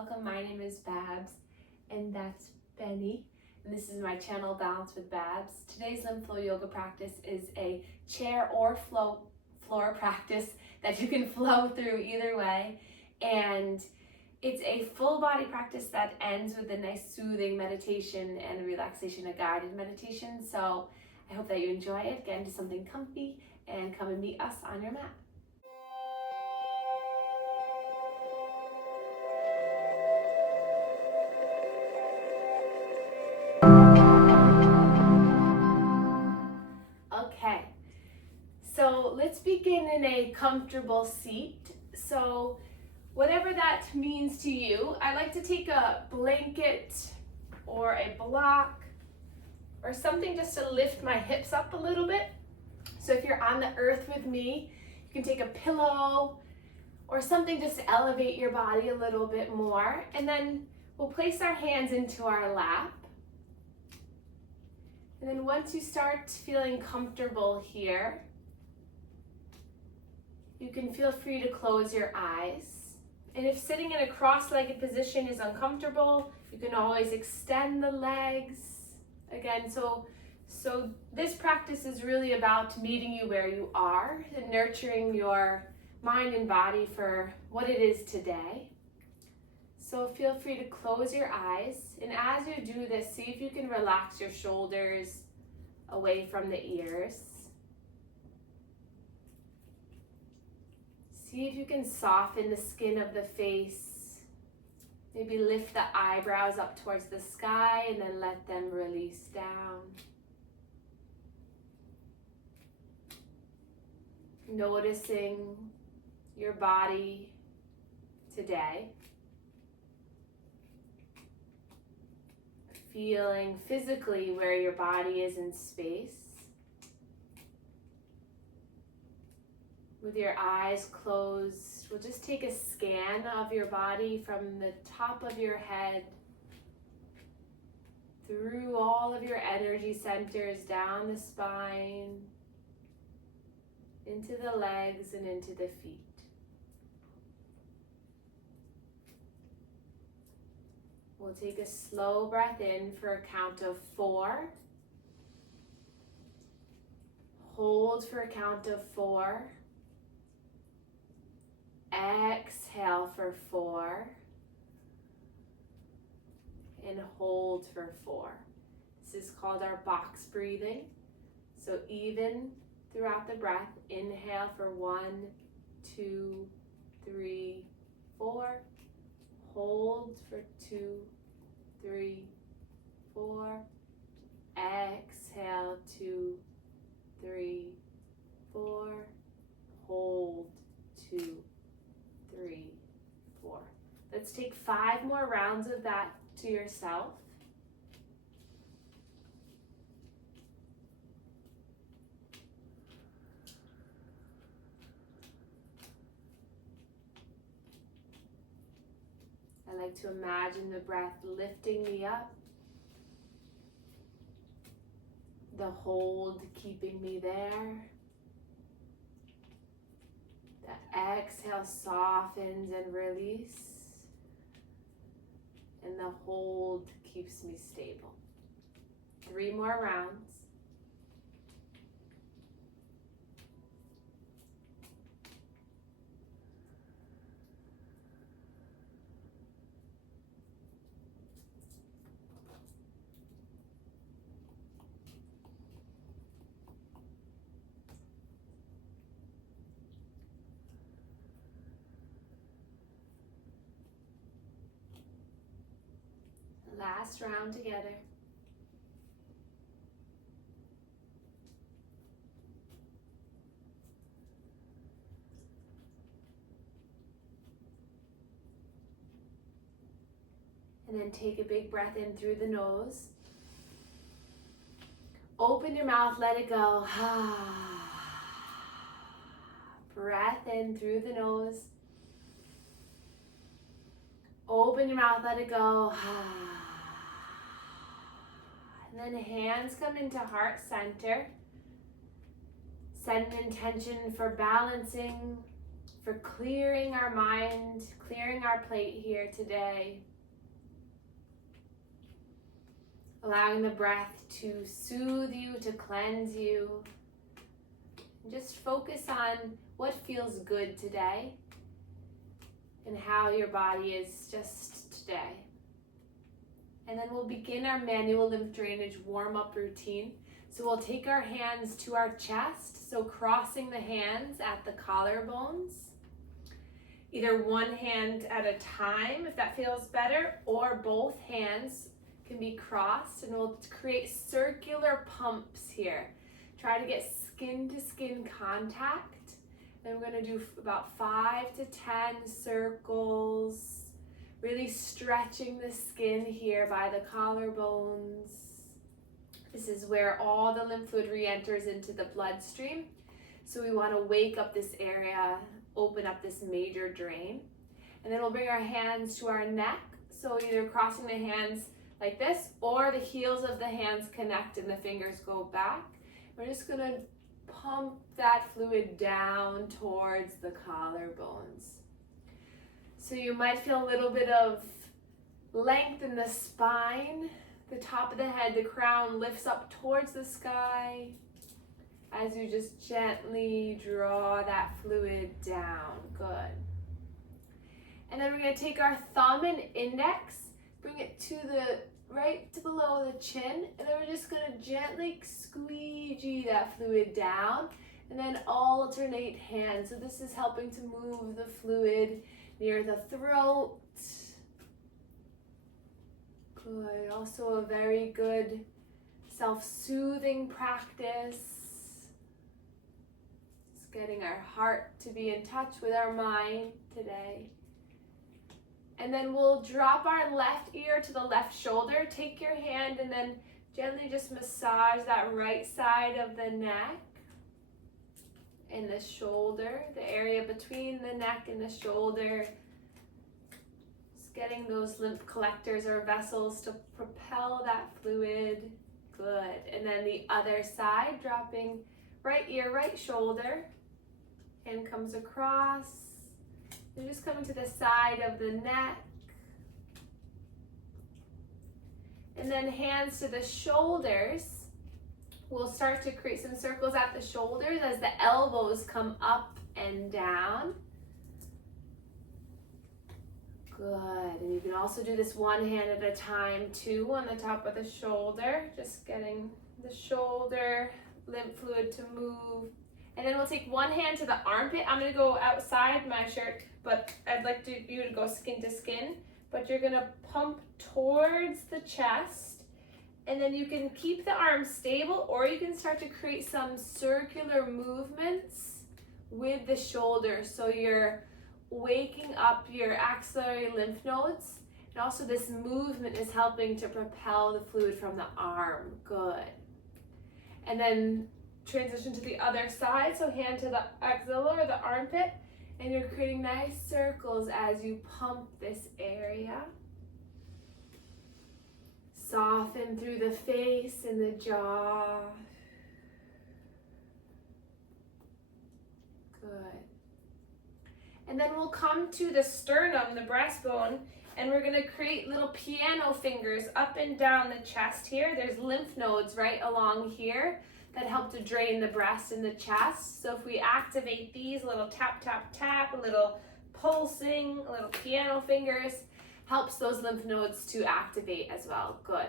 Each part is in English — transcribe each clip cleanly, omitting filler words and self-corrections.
welcome. My name is Babz, and that's Benny, and this is my channel, Balance with Babz. Today's Lymph flow yoga practice is a chair or floor practice that you can flow through either way, and it's a full body practice that ends with a nice soothing meditation and relaxation, a guided meditation. So I hope that you enjoy it. Get into something comfy and come and meet us on your mat. Okay, so let's begin in a comfortable seat. So whatever that means to you, I like to take a blanket or a block or something just to lift my hips up a little bit. So if you're on the earth with me, you can take a pillow or something just to elevate your body a little bit more. And then we'll place our hands into our lap. And then once you start feeling comfortable here, you can feel free to close your eyes. And if sitting in a cross-legged position is uncomfortable, you can always extend the legs. Again, so this practice is really about meeting you where you are and nurturing your mind and body for what it is today. So feel free to close your eyes, and as you do this, see if you can relax your shoulders away from the ears. See if you can soften the skin of the face. Maybe lift the eyebrows up towards the sky and then let them release down. Noticing your body today. Feeling physically where your body is in space. With your eyes closed, we'll just take a scan of your body from the top of your head through all of your energy centers, down the spine, into the legs and into the feet. We'll take a slow breath in for a count of 4. Hold for a count of 4. Exhale for 4. And hold for 4. This is called our box breathing. So even throughout the breath, inhale for 1, 2, 3, 4. Hold for 2, 3, 4. Exhale 2, 3, 4. Hold 2, 3, 4. Let's take 5 more rounds of that to yourself. I like to imagine the breath lifting me up, the hold keeping me there, the exhale softens and release, and the hold keeps me stable. 3 more rounds. Last round together. And then take a big breath in through the nose. Open your mouth, let it go. Breath in through the nose. Open your mouth, let it go. And then hands come into heart center. Set an intention for balancing for clearing our mind, clearing our plate here today. Allowing the breath to soothe you, to cleanse you. And just focus on what feels good today and how your body is just today. And then we'll begin our manual lymph drainage warm-up routine. So we'll take our hands to our chest, so crossing the hands at the collarbones. Either one hand at a time, if that feels better, or both hands can be crossed, and we'll create circular pumps here. Try to get skin to skin contact. Then we're going to do about 5 to 10 circles. Really stretching the skin here by the collarbones. This is where all the lymph fluid re-enters into the bloodstream. So we want to wake up this area, open up this major drain. And then we'll bring our hands to our neck. So either crossing the hands like this, or the heels of the hands connect and the fingers go back. We're just going to pump that fluid down towards the collarbones. So you might feel a little bit of length in the spine, the top of the head, the crown lifts up towards the sky as you just gently draw that fluid down. Good. And then we're going to take our thumb and index, bring it to the right to below the chin, and then we're just going to gently squeegee that fluid down, and then alternate hands. So this is helping to move the fluid near the throat. Good. Also a very good self-soothing practice. Just getting our heart to be in touch with our mind today. And then we'll drop our left ear to the left shoulder. Take your hand and then gently just massage that right side of the neck and the shoulder, the area between the neck and the shoulder. Just getting those lymph collectors or vessels to propel that fluid. Good. And then the other side, dropping right ear, right shoulder. Hand comes across. You're just coming to the side of the neck. And then hands to the shoulders. We'll start to create some circles at the shoulders as the elbows come up and down. Good. And you can also do this one hand at a time too, on the top of the shoulder. Just getting the shoulder lymph fluid to move. And then we'll take one hand to the armpit. I'm going to go outside my shirt, but I'd like you to go skin to skin. But you're going to pump towards the chest. And then you can keep the arms stable, or you can start to create some circular movements with the shoulder. So you're waking up your axillary lymph nodes. And also this movement is helping to propel the fluid from the arm. Good. And then transition to the other side. So hand to the axilla or the armpit. And you're creating nice circles as you pump this area. Soften through the face and the jaw. Good. And then we'll come to the sternum, the breastbone, and we're going to create little piano fingers up and down the chest here. There's lymph nodes right along here that help to drain the breast and the chest. So if we activate these, a little tap, tap, tap, a little pulsing, a little piano fingers, helps those lymph nodes to activate as well. Good.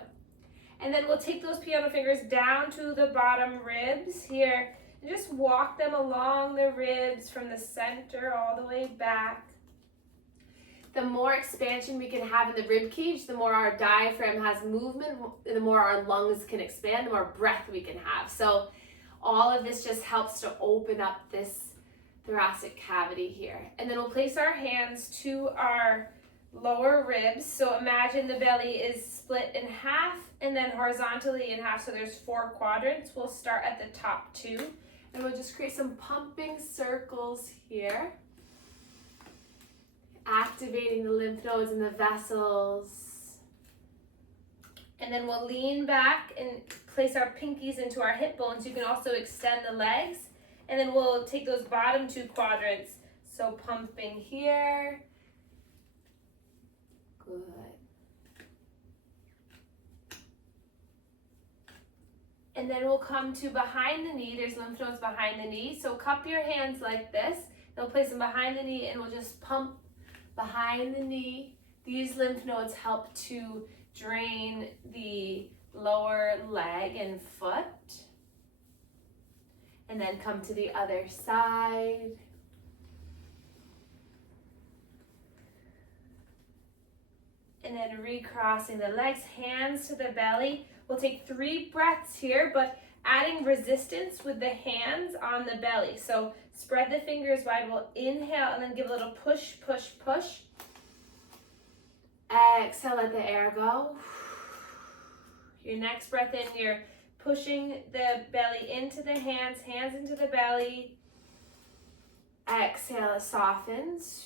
And then we'll take those piano fingers down to the bottom ribs here and just walk them along the ribs from the center all the way back. The more expansion we can have in the rib cage, the more our diaphragm has movement, the more our lungs can expand, the more breath we can have. So all of this just helps to open up this thoracic cavity here. And then we'll place our hands to our lower ribs. So imagine the belly is split in half and then horizontally in half. So there's 4 quadrants. We'll start at the top 2 and we'll just create some pumping circles here. Activating the lymph nodes and the vessels. And then we'll lean back and place our pinkies into our hip bones. You can also extend the legs. And then we'll take those bottom 2 quadrants. So pumping here. Good. And then we'll come to behind the knee. There's lymph nodes behind the knee. So cup your hands like this. They'll place them behind the knee and we'll just pump behind the knee. These lymph nodes help to drain the lower leg and foot. And then come to the other side. And then recrossing the legs, hands to the belly. We'll take 3 breaths here, but adding resistance with the hands on the belly. So spread the fingers wide. We'll inhale and then give a little push, push, push. Exhale, let the air go. Your next breath in, you're pushing the belly into the hands, hands into the belly. Exhale, it softens.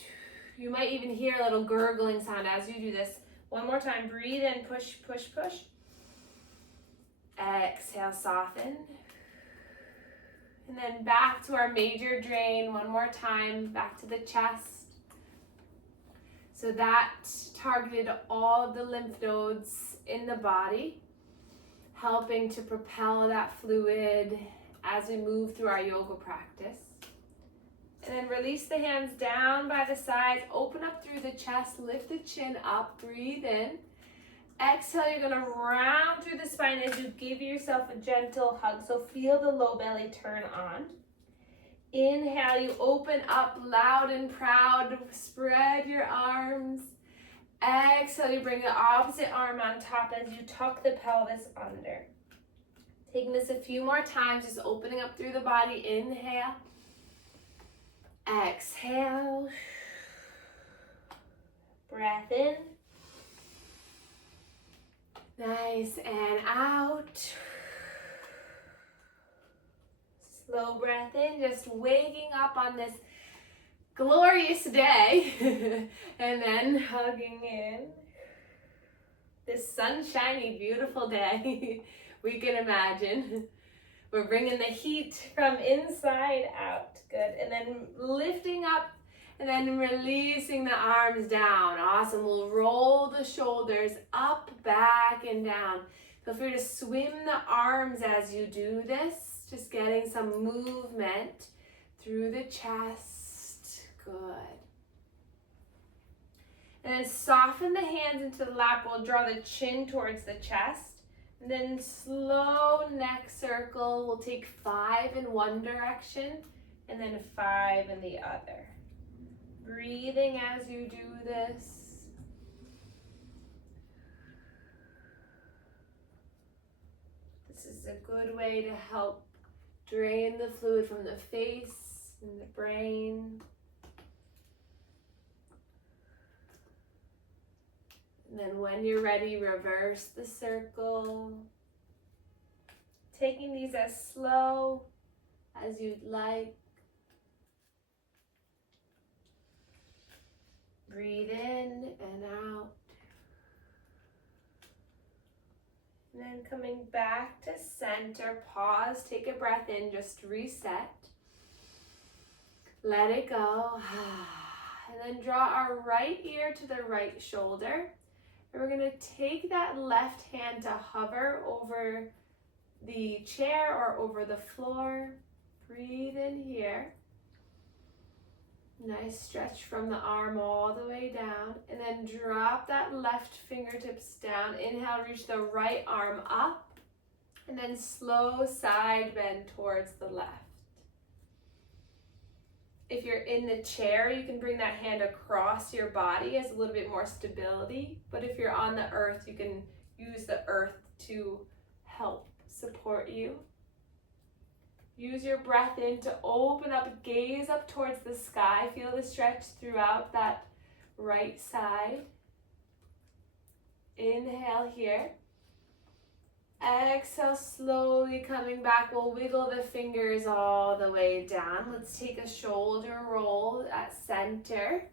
You might even hear a little gurgling sound as you do this. One more time, breathe in, push, push, push. Exhale, soften. And then back to our major drain one more time, back to the chest. So that targeted all the lymph nodes in the body, helping to propel that fluid as we move through our yoga practice. And then release the hands down by the sides, open up through the chest, lift the chin up, breathe in. Exhale, you're gonna round through the spine as you give yourself a gentle hug. So feel the low belly turn on. Inhale, you open up loud and proud, spread your arms. Exhale, you bring the opposite arm on top as you tuck the pelvis under. Taking this a few more times, just opening up through the body. Inhale. Exhale. Breath in. Nice, and out. Slow breath in, just waking up on this glorious day. And then hugging in. This sunshiny, beautiful day we can imagine. We're bringing the heat from inside out. Good. And then lifting up and then releasing the arms down. Awesome. We'll roll the shoulders up, back, and down. Feel free to swim the arms as you do this. Just getting some movement through the chest. Good. And then soften the hands into the lap. We'll draw the chin towards the chest. And then slow neck circle. We'll take 5 in one direction and then 5 in the other. Breathing as you do this. This is a good way to help drain the fluid from the face and the brain. And then when you're ready, reverse the circle. Taking these as slow as you'd like. Breathe in and out. And then coming back to center, pause, take a breath in, just reset. Let it go. And then draw our right ear to the right shoulder. And we're gonna take that left hand to hover over the chair or over the floor. Breathe in here. Nice stretch from the arm all the way down. And then drop that left fingertips down. Inhale, reach the right arm up. And then slow side bend towards the left. If you're in the chair, you can bring that hand across your body as a little bit more stability. But if you're on the earth, you can use the earth to help support you. Use your breath in to open up, gaze up towards the sky. Feel the stretch throughout that right side. Inhale here. Exhale, slowly coming back. We'll wiggle the fingers all the way down. Let's take a shoulder roll at center.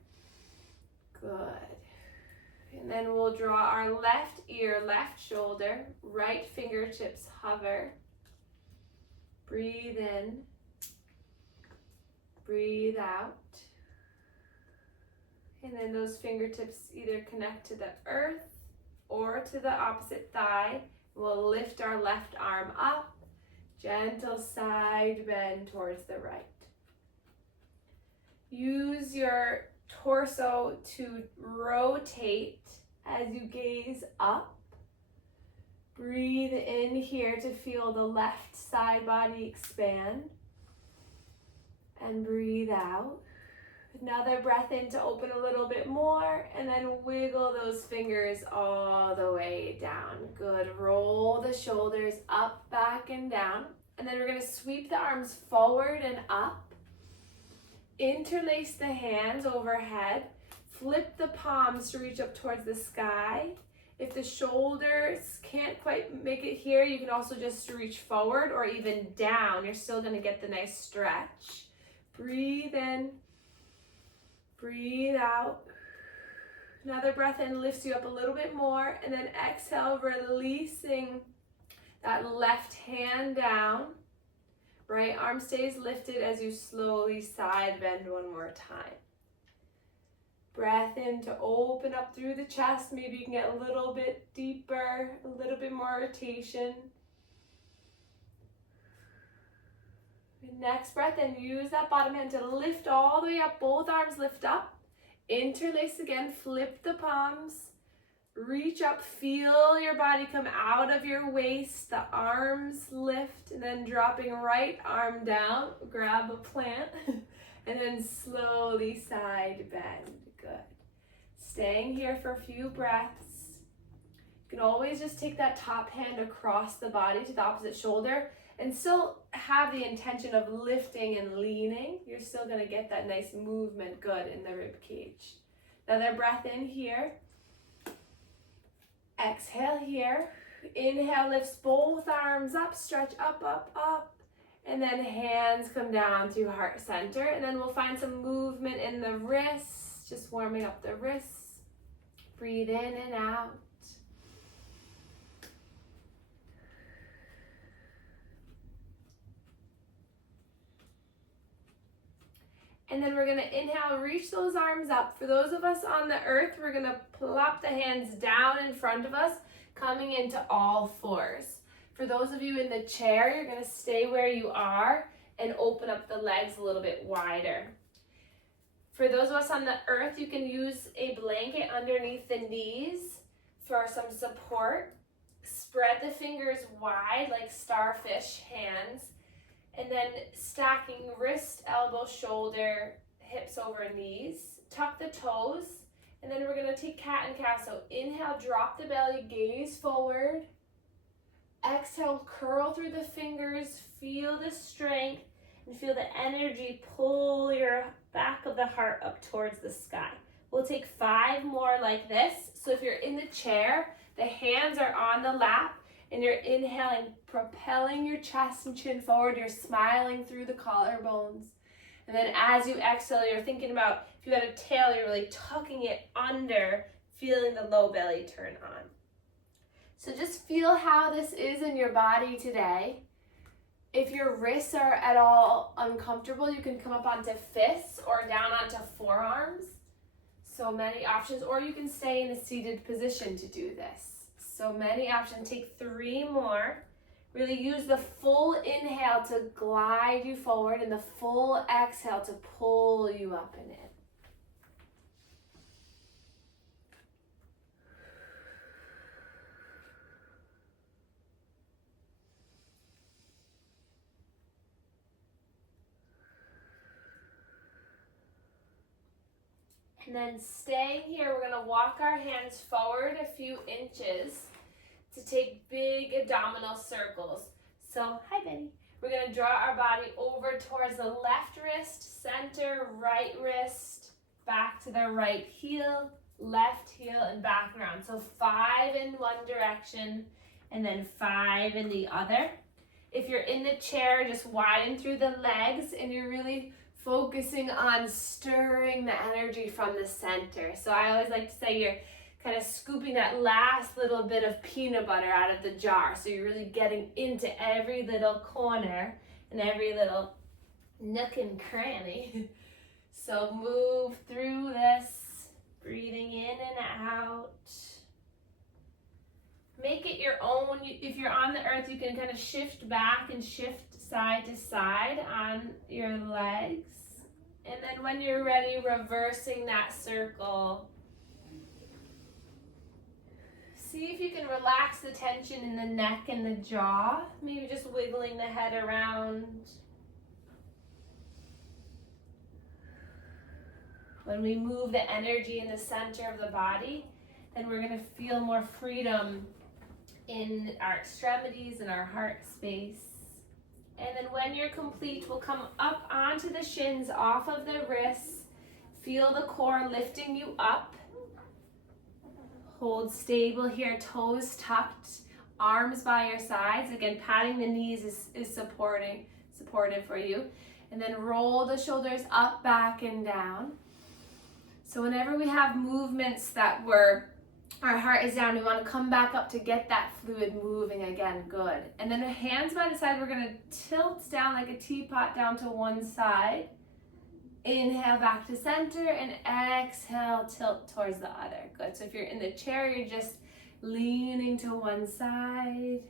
Good. And then we'll draw our left ear, left shoulder, right fingertips hover. Breathe in. Breathe out. And then those fingertips either connect to the earth or to the opposite thigh. We'll lift our left arm up, gentle side bend towards the right. Use your torso to rotate as you gaze up. Breathe in here to feel the left side body expand. And breathe out. Another breath in to open a little bit more, and then wiggle those fingers all the way down. Good. Roll the shoulders up, back, and down. And then we're going to sweep the arms forward and up. Interlace the hands overhead. Flip the palms to reach up towards the sky. If the shoulders can't quite make it here, you can also just reach forward or even down. You're still going to get the nice stretch. Breathe in. Breathe out. Another breath in lifts you up a little bit more, and then exhale, releasing that left hand down. Right arm stays lifted as you slowly side bend one more time. Breath in to open up through the chest. Maybe you can get a little bit deeper, a little bit more rotation. Next breath, and use that bottom hand to lift all the way up. Both arms lift up. Interlace again. Flip the palms. Reach up. Feel your body come out of your waist. The arms lift. And then dropping right arm down. Grab a plant. And then slowly side bend. Good. Staying here for a few breaths. You can always just take that top hand across the body to the opposite shoulder. And still have the intention of lifting and leaning. You're still going to get that nice movement good in the rib cage. Another breath in here. Exhale here. Inhale, lifts both arms up, stretch up, up, up. And then hands come down to heart center. And then we'll find some movement in the wrists, just warming up the wrists. Breathe in and out. And then we're going to inhale, reach those arms up. For those of us on the earth, we're going to plop the hands down in front of us, coming into all fours. For those of you in the chair, you're going to stay where you are and open up the legs a little bit wider. For those of us on the earth, you can use a blanket underneath the knees for some support. Spread the fingers wide like starfish hands. And then stacking wrist, elbow, shoulder, hips over knees. Tuck the toes. And then we're going to take cat and cow. So inhale, drop the belly, gaze forward. Exhale, curl through the fingers. Feel the strength and feel the energy pull your back of the heart up towards the sky. We'll take 5 more like this. So if you're in the chair, the hands are on the lap. And you're inhaling, propelling your chest and chin forward. You're smiling through the collarbones. And then as you exhale, you're thinking about, if you had a tail, you're really tucking it under, feeling the low belly turn on. So just feel how this is in your body today. If your wrists are at all uncomfortable, you can come up onto fists or down onto forearms. So many options. Or you can stay in a seated position to do this. So many options. Take 3 more. Really use the full inhale to glide you forward and the full exhale to pull you up and in. And then staying here, we're going to walk our hands forward a few inches to take big abdominal circles. So, hi Betty. We're going to draw our body over towards the left wrist, center, right wrist, back to the right heel, left heel, and back around. So 5 in one direction and then 5 in the other. If you're in the chair, just widen through the legs and you're really focusing on stirring the energy from the center. So I always like to say you're kind of scooping that last little bit of peanut butter out of the jar. So you're really getting into every little corner and every little nook and cranny. So move through this Breathing in and out. Make it your own. If you're on the earth, you can kind of shift back and shift side to side on your legs. And then when you're ready, reversing that circle. See if you can relax the tension in the neck and the jaw. Maybe just wiggling the head around. When we move the energy in the center of the body, then we're going to feel more freedom in our extremities and our heart space. And then when you're complete, we'll come up onto the shins, off of the wrists. Feel the core lifting you up. Hold stable here, toes tucked, arms by your sides. Again, patting the knees is supportive for you. And then roll the shoulders up, back, and down. So whenever we have movements that our heart is down, we want to come back up to get that fluid moving again. Good. And then the hands by the side, we're going to tilt down like a teapot down to one side. Inhale back to center and exhale, tilt towards the other. Good. So if you're in the chair, you're just leaning to one side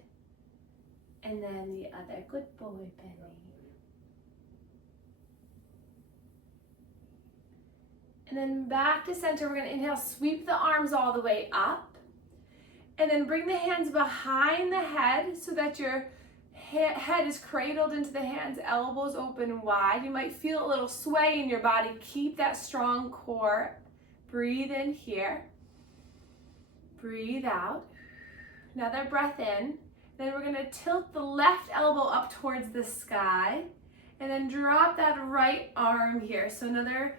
and then the other. Good boy, Benny. And then back to center, we're going to inhale, sweep the arms all the way up. And then bring the hands behind the head so that your head is cradled into the hands, elbows open wide. You might feel a little sway in your body. Keep that strong core. Breathe in here. Breathe out. Another breath in. Then we're going to tilt the left elbow up towards the sky. And then drop that right arm here. So another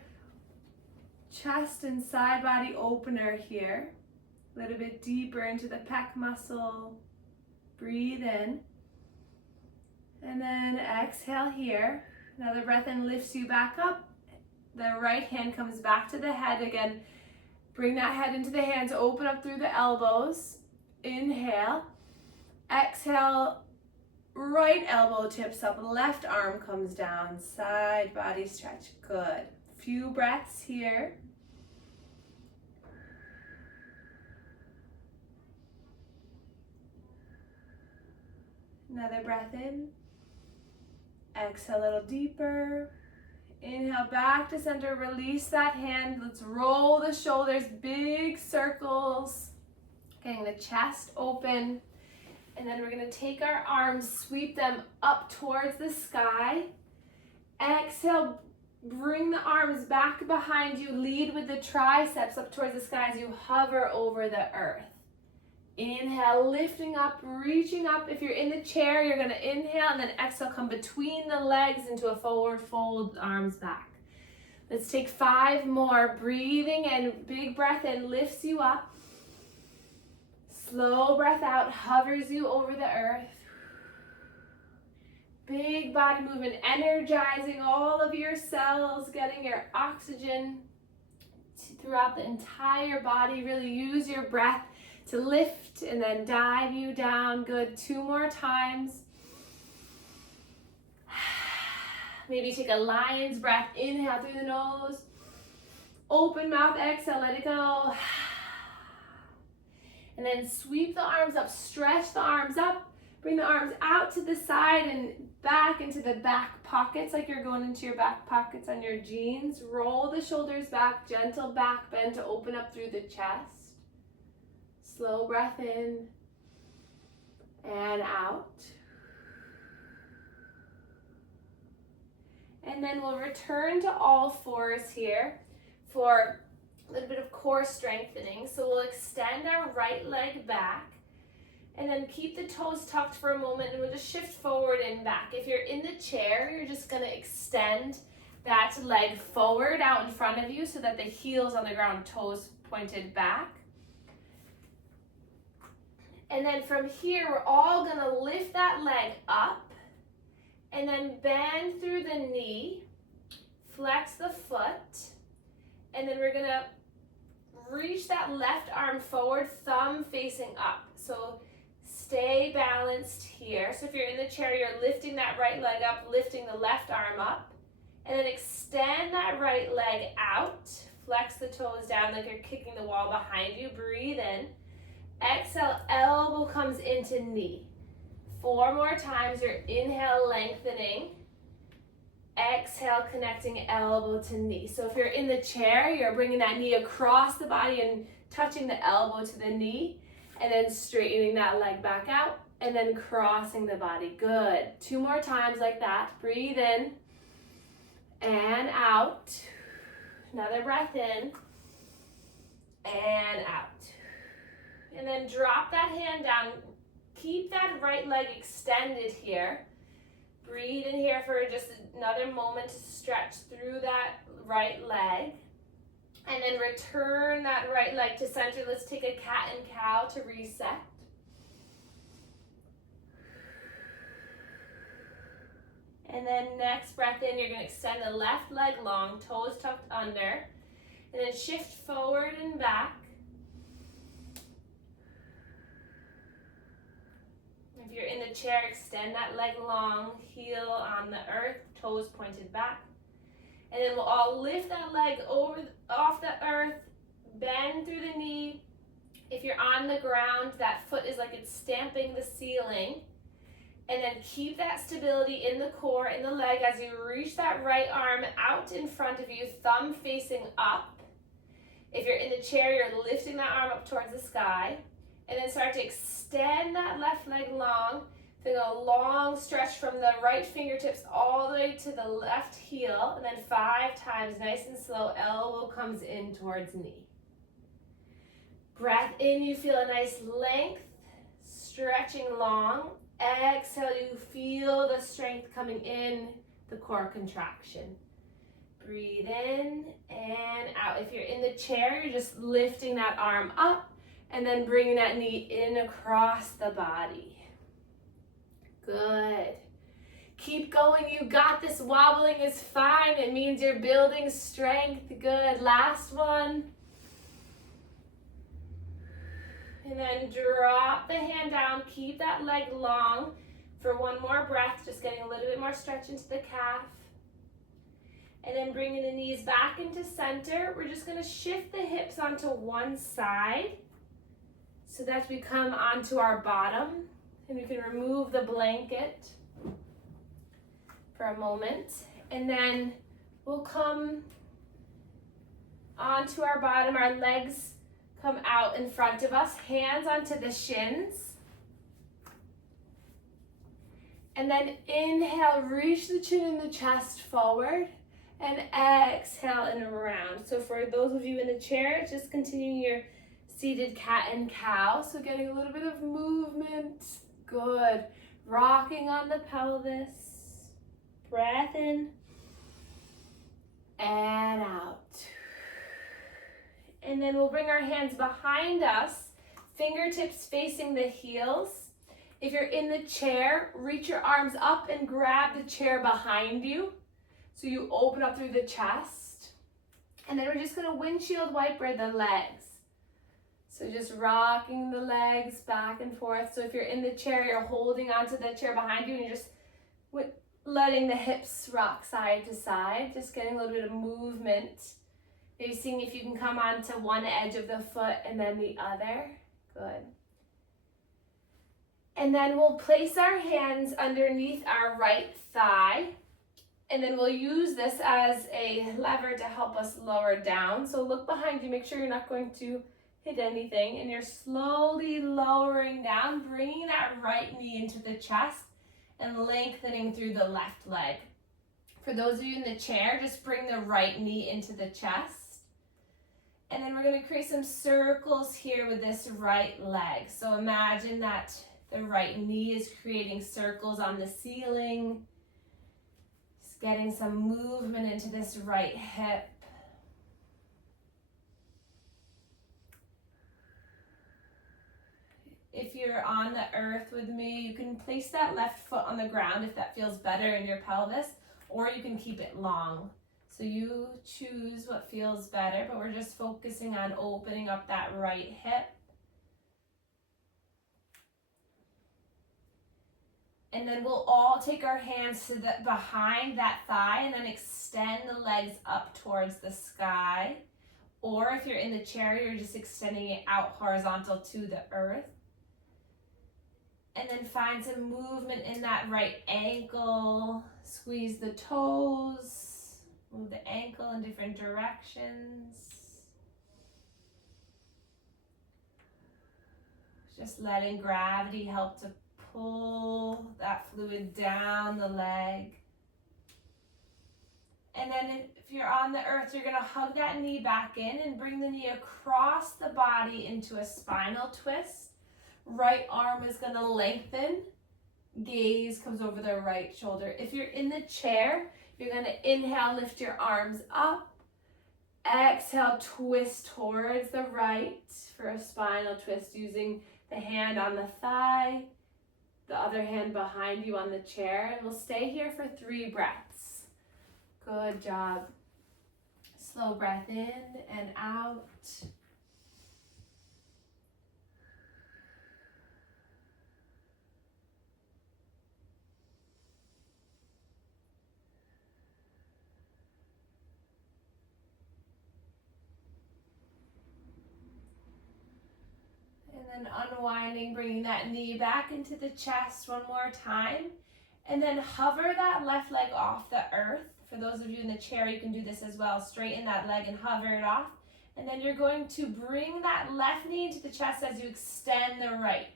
chest and side body opener here. A little bit deeper into the pec muscle. Breathe in. And then exhale here. Another breath in lifts you back up. The right hand comes back to the head again. Bring that head into the hands. Open up through the elbows. Inhale. Exhale. Right elbow tips up. Left arm comes down. Side body stretch. Good. Few breaths here. Another breath in. Exhale a little deeper. Inhale back to center. Release that hand. Let's roll the shoulders. Big circles. Getting the chest open. And then we're going to take our arms, sweep them up towards the sky. Exhale. Bring the arms back behind you. Lead with the triceps up towards the sky as you hover over the earth. Inhale, lifting up, reaching up. If you're in the chair, you're going to inhale and then exhale, come between the legs into a forward fold, arms back. Let's take 5 more. Breathing in, big breath in, lifts you up. Slow breath out, hovers you over the earth. Big body movement, energizing all of your cells, getting your oxygen throughout the entire body. Really use your breath to lift and then dive you down. Good. 2 more times. Maybe take a lion's breath. Inhale through the nose. Open mouth, exhale, let it go. And then sweep the arms up, stretch the arms up. Bring the arms out to the side and back into the back pockets, like you're going into your back pockets on your jeans. Roll the shoulders back, gentle back bend to open up through the chest. Slow breath in and out. And then we'll return to all fours here for a little bit of core strengthening. So we'll extend our right leg back. And then keep the toes tucked for a moment and we'll just shift forward and back. If you're in the chair, you're just going to extend that leg forward out in front of you so that the heel's on the ground, toes pointed back. And then from here, we're all going to lift that leg up and then bend through the knee, flex the foot, and then we're going to reach that left arm forward, thumb facing up. So stay balanced here. So if you're in the chair, you're lifting that right leg up, lifting the left arm up, and then extend that right leg out, Flex the toes down like you're kicking the wall behind you. Breathe in. Exhale, elbow comes into knee. 4 more times. Your inhale, lengthening. Exhale, connecting elbow to knee. So if you're in the chair, you're bringing that knee across the body and touching the elbow to the knee, and then straightening that leg back out, and then crossing the body. Good. 2 more times like that. Breathe in and out. Another breath in and out. And then drop that hand down. Keep that right leg extended here. Breathe in here for just another moment to stretch through that right leg. And then return that right leg to center. Let's take a cat and cow to reset. And then next breath in, you're going to extend the left leg long, toes tucked under. And then shift forward and back. If you're in the chair, extend that leg long, heel on the earth, toes pointed back. And then we'll all lift that leg off the earth, bend through the knee. If you're on the ground, that foot is like it's stamping the ceiling. And then keep that stability in the core, in the leg, as you reach that right arm out in front of you, thumb facing up. If you're in the chair, you're lifting that arm up towards the sky. And then start to extend that left leg long. Then a long stretch from the right fingertips all the way to the left heel. And then 5 times, nice and slow, elbow comes in towards knee. Breath in, you feel a nice length, stretching long. Exhale, you feel the strength coming in, the core contraction. Breathe in and out. If you're in the chair, you're just lifting that arm up and then bringing that knee in across the body. Good. Keep going. You got this. Wobbling is fine. It means you're building strength. Good. Last one. And then drop the hand down. Keep that leg long for 1 more breath. Just getting a little bit more stretch into the calf. And then bringing the knees back into center. We're just going to shift the hips onto one side so that we come onto our bottom. And we can remove the blanket for a moment. And then we'll come onto our bottom. Our legs come out in front of us, hands onto the shins. And then inhale, reach the chin and the chest forward. And exhale and around. So for those of you in the chair, just continuing your seated cat and cow. So getting a little bit of movement. Good. Rocking on the pelvis. Breath in. And out. And then we'll bring our hands behind us, fingertips facing the heels. If you're in the chair, reach your arms up and grab the chair behind you. So you open up through the chest. And then we're just going to windshield wiper the legs. So just rocking the legs back and forth. So if you're in the chair, you're holding onto the chair behind you and you're just letting the hips rock side to side. Just getting a little bit of movement. Maybe seeing if you can come onto one edge of the foot and then the other. Good. And then we'll place our hands underneath our right thigh. And then we'll use this as a lever to help us lower down. So look behind you, make sure you're not going to hit anything. And you're slowly lowering down, bringing that right knee into the chest and lengthening through the left leg. For those of you in the chair, just bring the right knee into the chest. And then we're going to create some circles here with this right leg. So imagine that the right knee is creating circles on the ceiling. Just getting some movement into this right hip. If you're on the earth with me, you can place that left foot on the ground if that feels better in your pelvis, or you can keep it long. So you choose what feels better, but we're just focusing on opening up that right hip. And then we'll all take our hands to behind that thigh and then extend the legs up towards the sky. Or if you're in the chair, you're just extending it out horizontal to the earth. And then find some movement in that right ankle. Squeeze the toes. Move the ankle in different directions. Just letting gravity help to pull that fluid down the leg. And then if you're on the earth, you're going to hug that knee back in and bring the knee across the body into a spinal twist. Right arm is going to lengthen. Gaze comes over the right shoulder. If you're in the chair, you're going to inhale, lift your arms up. Exhale, twist towards the right for a spinal twist using the hand on the thigh, the other hand behind you on the chair. And we'll stay here for 3 breaths. Good job. Slow breath in and out. And then unwinding, bringing that knee back into the chest one more time. And then hover that left leg off the earth. For those of you in the chair, you can do this as well. Straighten that leg and hover it off. And then you're going to bring that left knee into the chest as you extend the right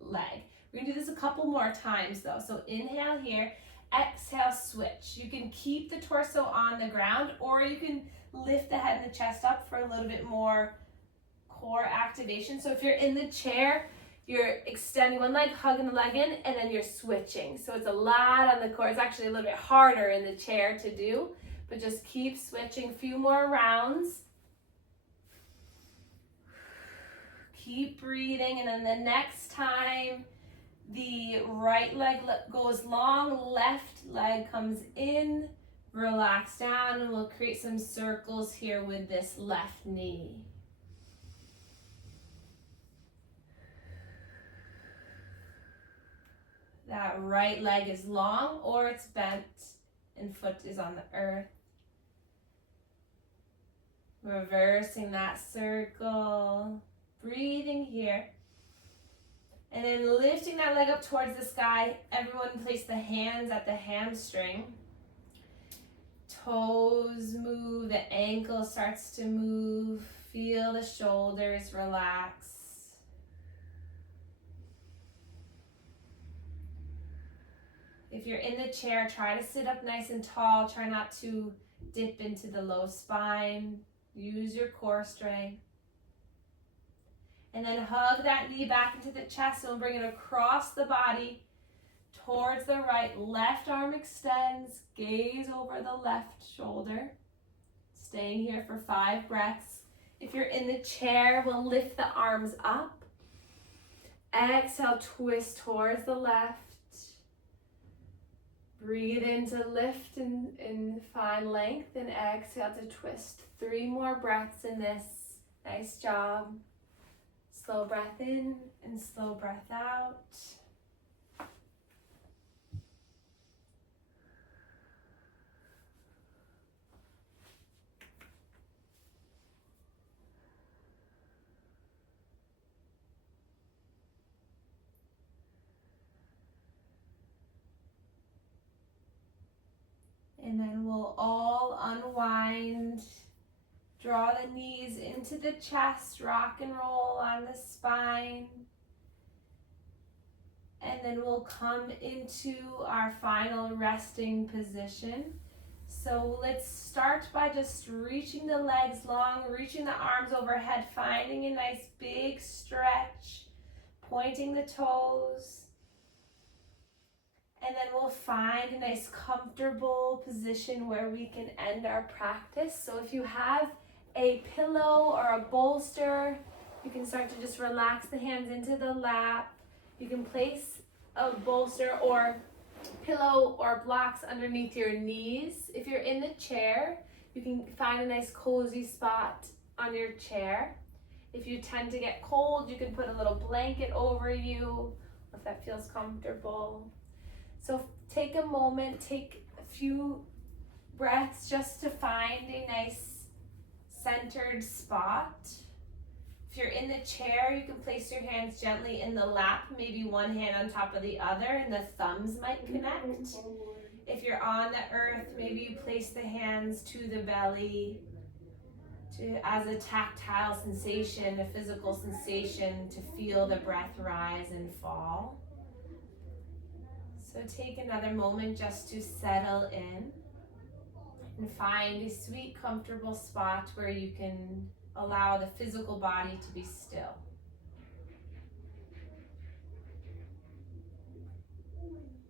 leg. We're going to do this a couple more times though. So inhale here, exhale, switch. You can keep the torso on the ground, or you can lift the head and the chest up for a little bit more core activation. So if you're in the chair, you're extending one leg, hugging the leg in, and then you're switching. So it's a lot on the core. It's actually a little bit harder in the chair to do, but just keep switching. A few more rounds. Keep breathing, and then the next time the right leg goes long, left leg comes in, relax down, and we'll create some circles here with this left knee. That right leg is long or it's bent and foot is on the earth. Reversing that circle. Breathing here. And then lifting that leg up towards the sky. Everyone place the hands at the hamstring. Toes move, the ankle starts to move. Feel the shoulders relax. If you're in the chair, try to sit up nice and tall. Try not to dip into the low spine. Use your core strength. And then hug that knee back into the chest and bring it across the body towards the right. Left arm extends. Gaze over the left shoulder. Staying here for 5 breaths. If you're in the chair, we'll lift the arms up. Exhale, twist towards the left. Breathe in to lift and find length, and exhale to twist. 3 more breaths in this. Nice job. Slow breath in and slow breath out. And then we'll all unwind. Draw the knees into the chest, rock and roll on the spine. And then we'll come into our final resting position. So let's start by just reaching the legs long, reaching the arms overhead, finding a nice big stretch, pointing the toes. And then we'll find a nice comfortable position where we can end our practice. So if you have a pillow or a bolster, you can start to just relax the hands into the lap. You can place a bolster or pillow or blocks underneath your knees. If you're in the chair, you can find a nice cozy spot on your chair. If you tend to get cold, you can put a little blanket over you if that feels comfortable. So take a moment, take a few breaths just to find a nice centered spot. If you're in the chair, you can place your hands gently in the lap, maybe one hand on top of the other, and the thumbs might connect. If you're on the earth, maybe you place the hands to the belly as a tactile sensation, a physical sensation to feel the breath rise and fall. So take another moment just to settle in and find a sweet, comfortable spot where you can allow the physical body to be still.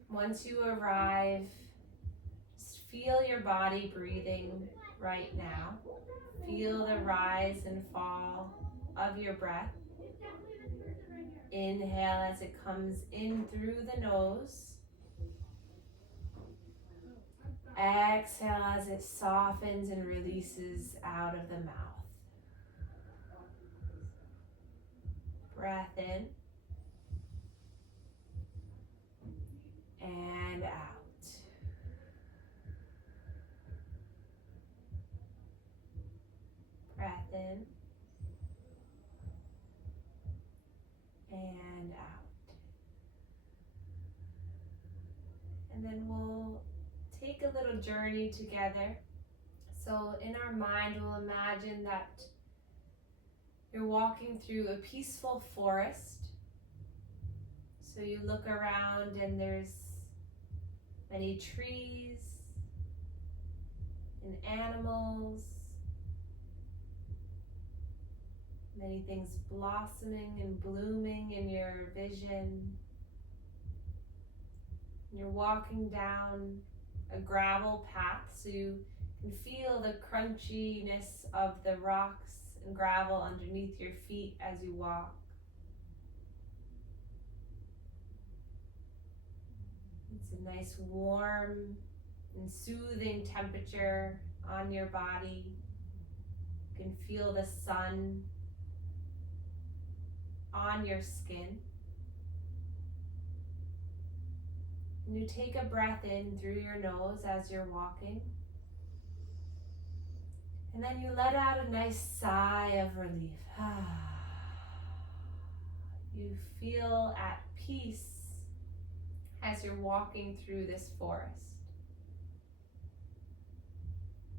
Once you arrive, just feel your body breathing right now. Feel the rise and fall of your breath. Inhale as it comes in through the nose. Exhale as it softens and releases out of the mouth. Breath in and out. Breath in and out. And then we'll take a little journey together. So in our mind, we'll imagine that you're walking through a peaceful forest. So you look around and there's many trees and animals, many things blossoming and blooming in your vision. You're walking down a gravel path, so you can feel the crunchiness of the rocks and gravel underneath your feet as you walk. It's a nice warm and soothing temperature on your body. You can feel the sun on your skin. And you take a breath in through your nose as you're walking. And then you let out a nice sigh of relief. You feel at peace as you're walking through this forest.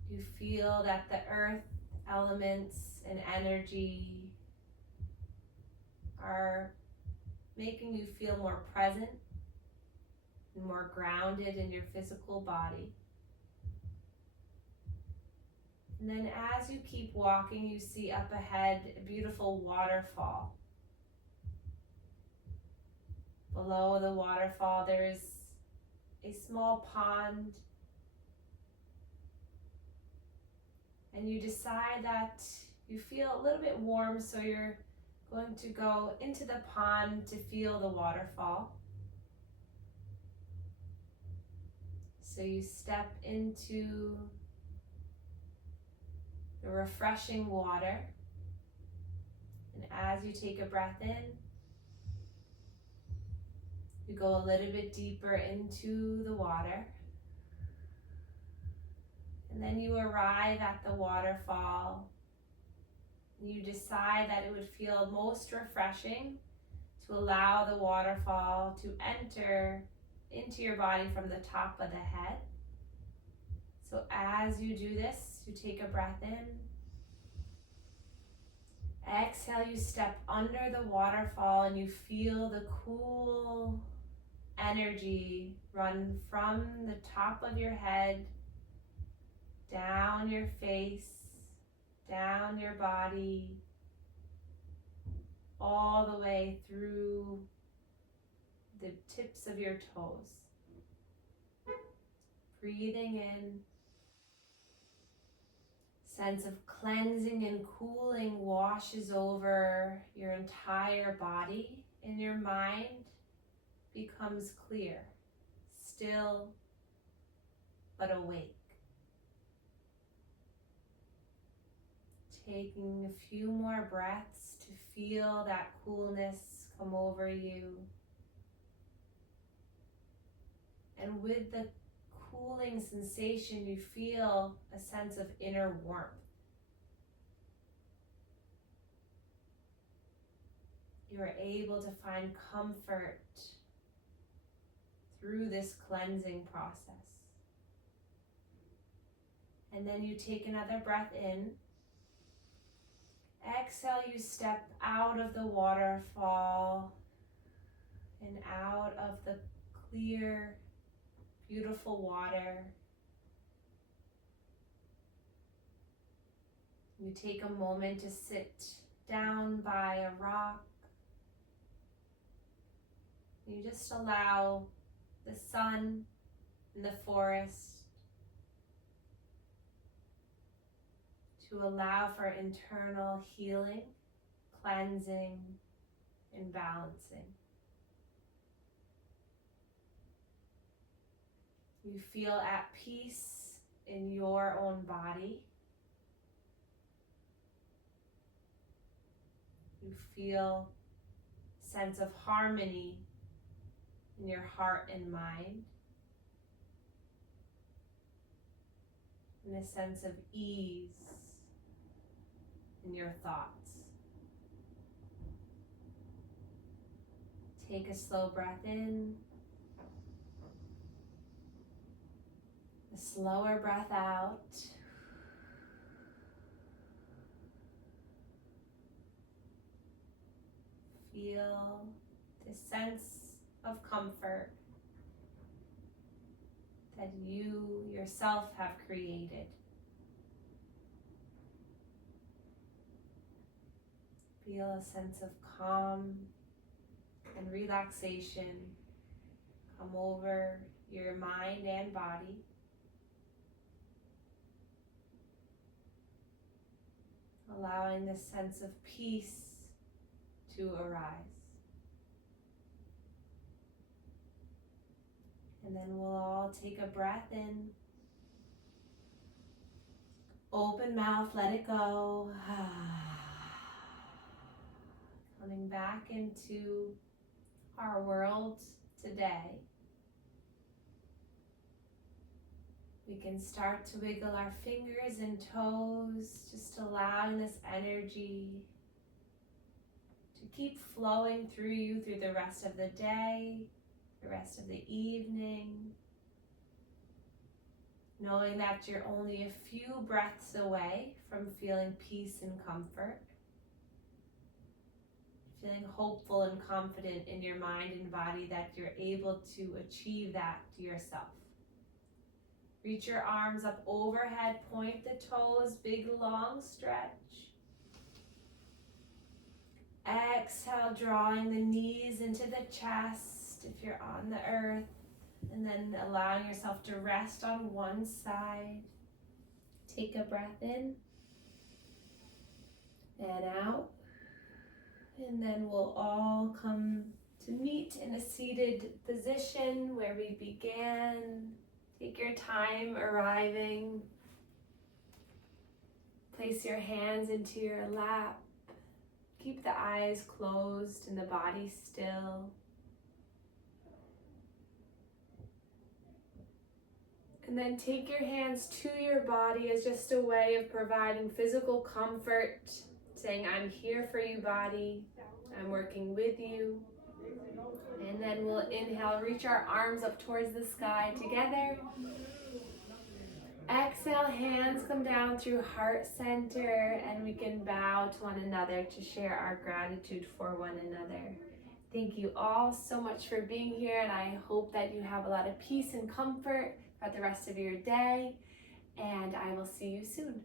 You feel that the earth elements and energy are making you feel more present and more grounded in your physical body. And then as you keep walking, you see up ahead a beautiful waterfall. Below the waterfall, there is a small pond. And you decide that you feel a little bit warm, so you're going to go into the pond to feel the waterfall. So you step into the refreshing water. And as you take a breath in, you go a little bit deeper into the water. And then you arrive at the waterfall. You decide that it would feel most refreshing to allow the waterfall to enter into your body from the top of the head. So as you do this, you take a breath in. Exhale, you step under the waterfall and you feel the cool energy run from the top of your head, down your face, down your body, all the way through the tips of your toes. Breathing in, sense of cleansing and cooling washes over your entire body, and your mind becomes clear, still but awake. Taking a few more breaths to feel that coolness come over you. And with the cooling sensation, you feel a sense of inner warmth. you are able to find comfort through this cleansing process. And then you take another breath in. Exhale, you step out of the waterfall and out of the clear, beautiful water. You take a moment to sit down by a rock. You just allow the sun and the forest to allow for internal healing, cleansing, and balancing. You feel at peace in your own body. You feel a sense of harmony in your heart and mind, and a sense of ease in your thoughts. Take a slow breath in, a slower breath out. Feel this sense of comfort that you yourself have created. Feel a sense of calm and relaxation come over your mind and body. Allowing this sense of peace to arise. And then we'll all take a breath in. Open mouth, let it go. Coming back into our world today. We can start to wiggle our fingers and toes, just allowing this energy to keep flowing through you through the rest of the day, the rest of the evening, knowing that you're only a few breaths away from feeling peace and comfort, feeling hopeful and confident in your mind and body that you're able to achieve that to yourself. Reach your arms up overhead, point the toes, big long stretch. Exhale, drawing the knees into the chest if you're on the earth, and then allowing yourself to rest on one side. Take a breath in and out, and then we'll all come to meet in a seated position where we began. Take your time arriving. Place your hands into your lap. Keep the eyes closed and the body still. And then take your hands to your body as just a way of providing physical comfort, saying, I'm here for you, body. I'm working with you. And then we'll inhale, reach our arms up towards the sky together. Exhale, hands come down through heart center, and we can bow to one another to share our gratitude for one another. Thank you all so much for being here, and I hope that you have a lot of peace and comfort for the rest of your day, and I will see you soon.